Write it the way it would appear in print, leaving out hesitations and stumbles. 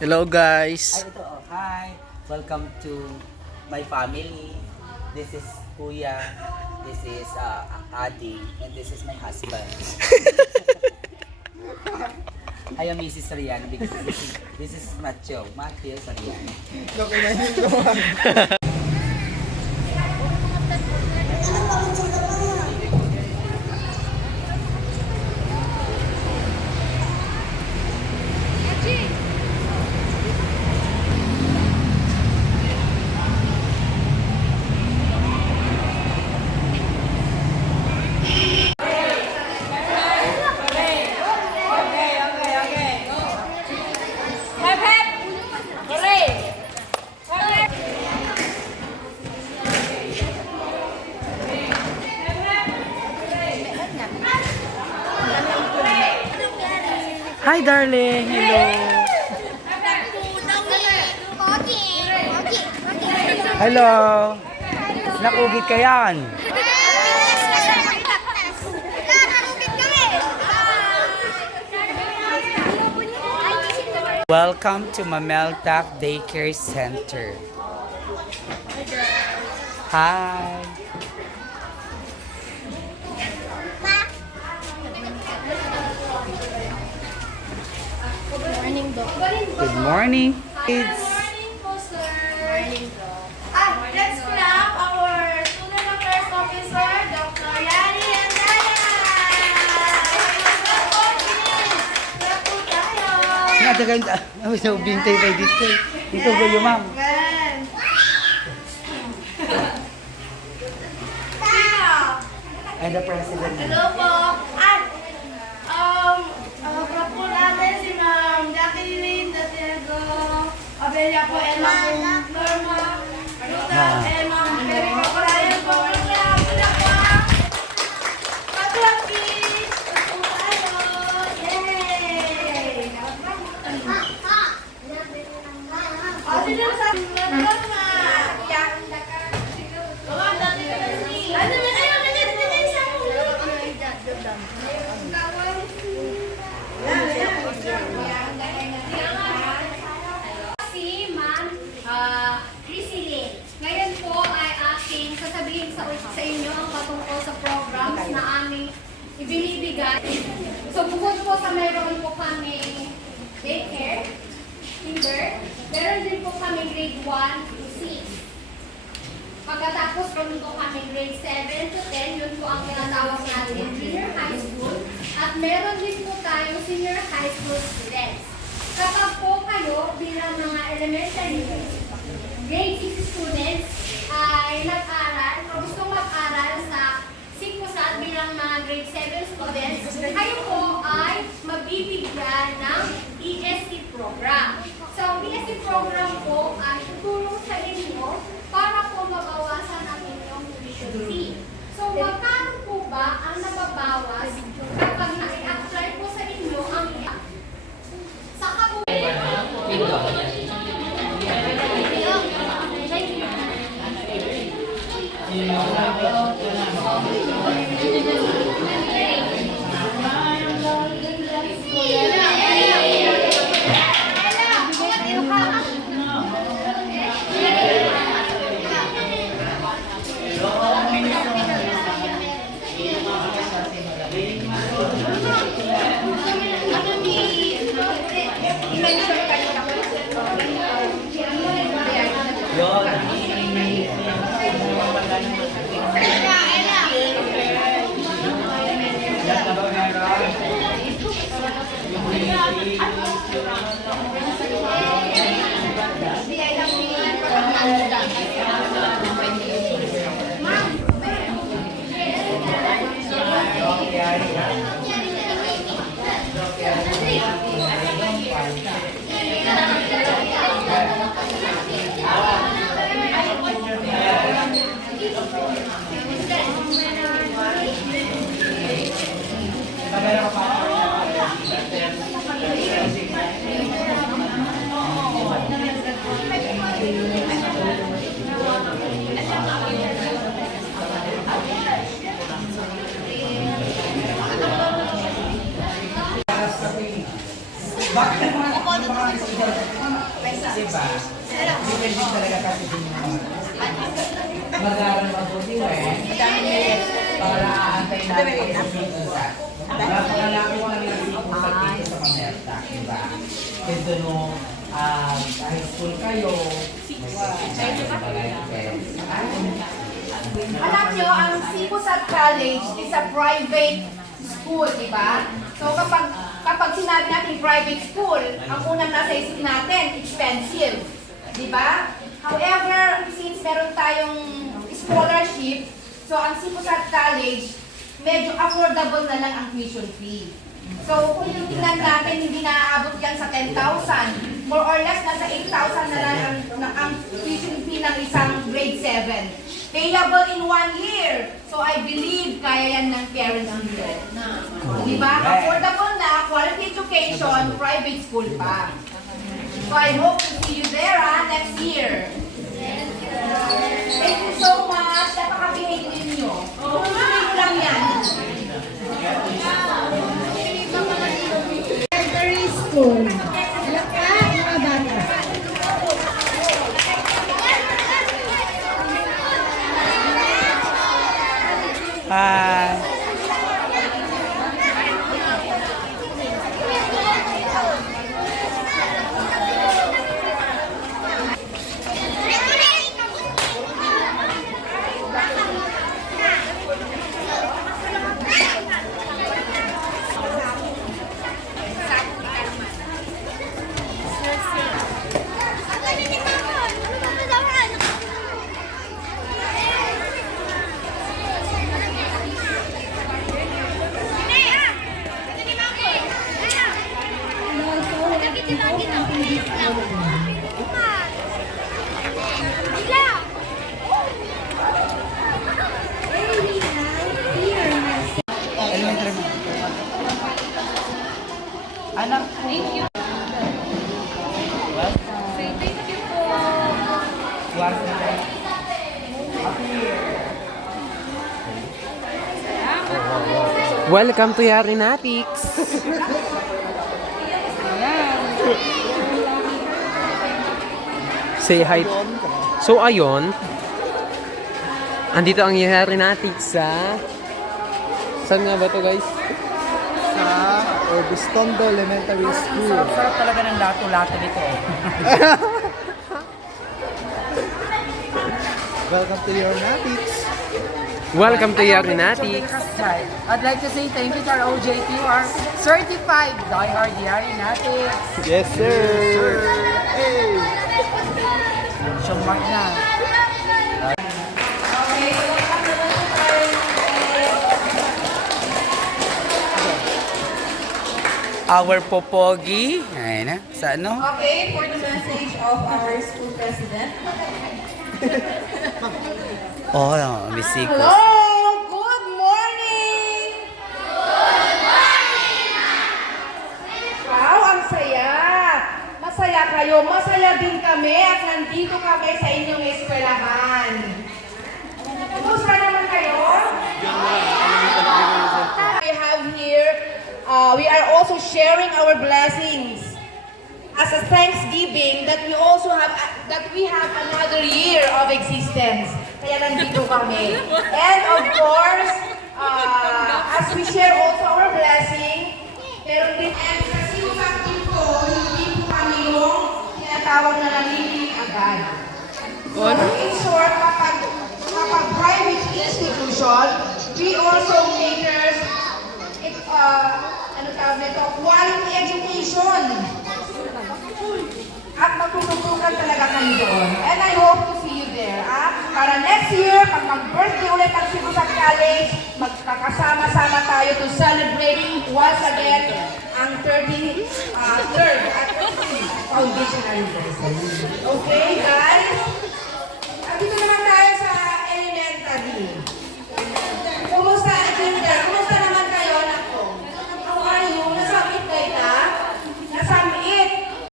Hello guys. Ay, ito, oh. Hi! Welcome to my family. This is Kuya. This is Adi. And this is my husband. I am Mrs. Rian because this is Matthew. Matthew Rian. Hi darling. Hello. Hello. Nakugit ka yan. Welcome to Mameltak Daycare Center. Hi. Good morning, kids. Morning po, sir. Morning po. Let's clap our Student Affairs Officer, Dr. Yani Andaya. Good morning. Clap po tayo. Natagal na bintay kay dito. Dito ba yung ma'am? Gan. And the president. Hello po. Prapo natin si Ma'am Jacqueline Datego, Abelia po, and Ma'am Norma, Ruta, and Ma'am Erica Brian po. Patuloy! Patuloy tayo! Yay! Sino sa Norma? Ano naman kayo? Nagdadagay sa ulo. Si Ma'am Chrisilyn. Ngayon po ay aking sasabihin sa inyo ang patungkol sa programs na aming ibinibigay. So bukod po sa meron po kami daycare, kinder, meron din po kami grade 1 to 6. Pagkatapos po kami grade 7 to 10, yun po ang tinatawag natin junior high school. At meron din po tayong senior high school students. Kapag po kayo bilang mga elementary grade 6 students ay nag-aral o gusto mag-aral sa Sikmusat bilang mga grade 7 students, kayo po ay mabibigyan ng ESC program. So, ang ESC program po ay tutulong sa inyo para po mabawasan ang inyong tuition fee. So, magkano po ba ang nababawas kapag na-i-apply po sa inyo ang saka po Bakit naman? Diba? Depende talaga kasi din yung mag-aaral mabuti para aantay natin ang sikusa. Napakalaki ko lang yung sikusa dito sa Mamerta, diba? Kasi nung high school kayo, Alam nyo, ang Sipusat College is a private school, di ba? So kapag sinabi natin private school, ang unang nasa isip natin, expensive. Di ba? However, since meron tayong scholarship, so ang Sipusat College, medyo affordable na lang ang tuition fee. So kung tingnan natin, hindi naaabot yan sa 10,000. More or less, nasa 8,000 na lang ang tuition fee ng isang grade 7. Payable in 1 year. So I believe kaya yan ng parents dito. Diba? Affordable na, quality education, private school pa. So I hope to see you there next year. Thank you so much. Napaka-behave ninyo. Tuloy ko lang yan. Elementary school. Alam ka, mga bata. Hi. Elementary. Anak ko. Thank you. What? Say thank you po. What? Welcome to Yarinatics! Say hi. So ayun, andito ang Yarinatics sa... Saan nga ba to guys? Sa Orbistondo Elementary School. Sarap talaga ng lato-lato nito. Welcome to your Natics. Welcome to Yarinatics! I'd like to say thank you to our OJT who are certified diehard Yarinatics. Yes, sir. Hey. Siyang na. Our Popogi. Ayun na. Sa ano? Okay, for the message of our school president. Oh, no, Misikos. Hello! Good morning! Wow, ang saya! Masaya kayo, masaya din kami at nandito kami sa inyong eskwelahan. Kumusta naman kayo? We have here, we are also sharing our blessings as a thanksgiving that we also have another year of existence. Kaya nandito kami. And of course, as we share also our blessing, meron din and kasi yung po, hindi po kami yung tinatawag na naliling agad. So in short, kapag private institution, we also caters quality education. At magtututukan talaga kayo doon. And I hope to see you there. Para next year, pag mag-birthday ulit ang Sipusat College, magkakasama-sama tayo to celebrating once again ang 33rd at foundation anniversary. Okay, guys?